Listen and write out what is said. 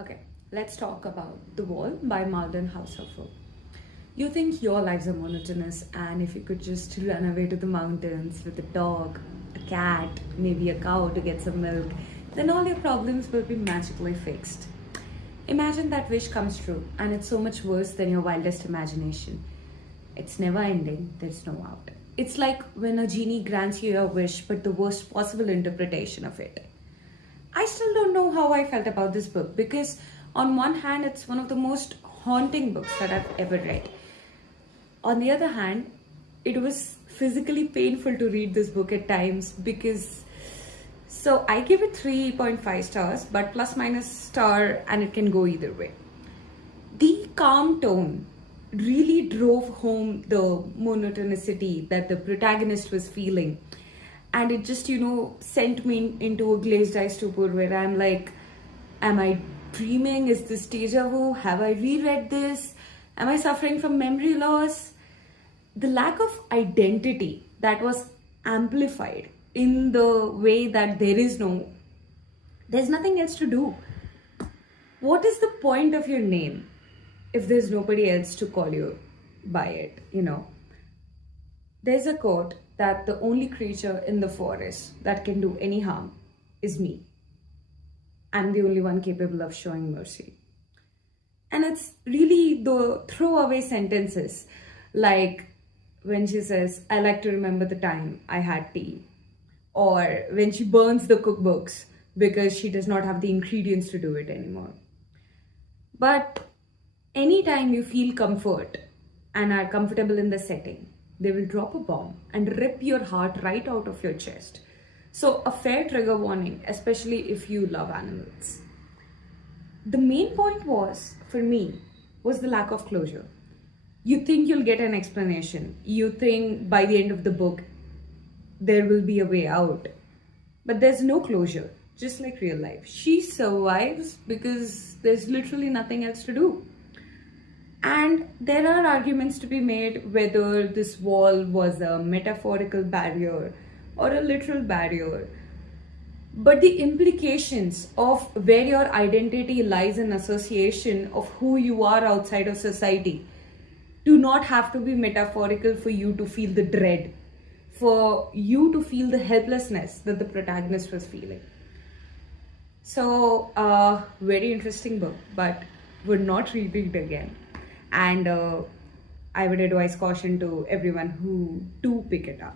Okay, let's talk about The Wall by Marlen Haushofer. You think your lives are monotonous, and if you could just run away to the mountains with a dog, a cat, maybe a cow to get some milk, then all your problems will be magically fixed. Imagine that wish comes true, and it's so much worse than your wildest imagination. It's never ending, there's no out. It's like when a genie grants you your wish, but the worst possible interpretation of it. I still don't know how I felt about this book because, on one hand, it's one of the most haunting books that I've ever read. On the other hand, it was physically painful to read this book at times because. So I give it 3.5 stars, but plus minus star, and it can go either way. The calm tone really drove home the monotonicity that the protagonist was feeling, and it just sent me into a glazed eye stupor where I'm like, am I dreaming? Is this deja vu? Have I reread this? Am I suffering from memory loss? The lack of identity that was amplified in the way that there's nothing else to do. What is the point of your name if there's nobody else to call you by it? There's a quote that the only creature in the forest that can do any harm is me. I'm the only one capable of showing mercy. And it's really the throwaway sentences, like when she says, I like to remember the time I had tea, or when she burns the cookbooks because she does not have the ingredients to do it anymore. But anytime you feel comfort and are comfortable in the setting, they will drop a bomb and rip your heart right out of your chest. So a fair trigger warning, especially if you love animals. The main point for me, was the lack of closure. You think you'll get an explanation. You think by the end of the book, there will be a way out. But there's no closure, just like real life. She survives because there's literally nothing else to do. And there are arguments to be made whether this wall was a metaphorical barrier or a literal barrier. But the implications of where your identity lies in association of who you are outside of society do not have to be metaphorical for you to feel the dread, for you to feel the helplessness that the protagonist was feeling. So, very interesting book, but would not read it again. And I would advise caution to everyone who do pick it up.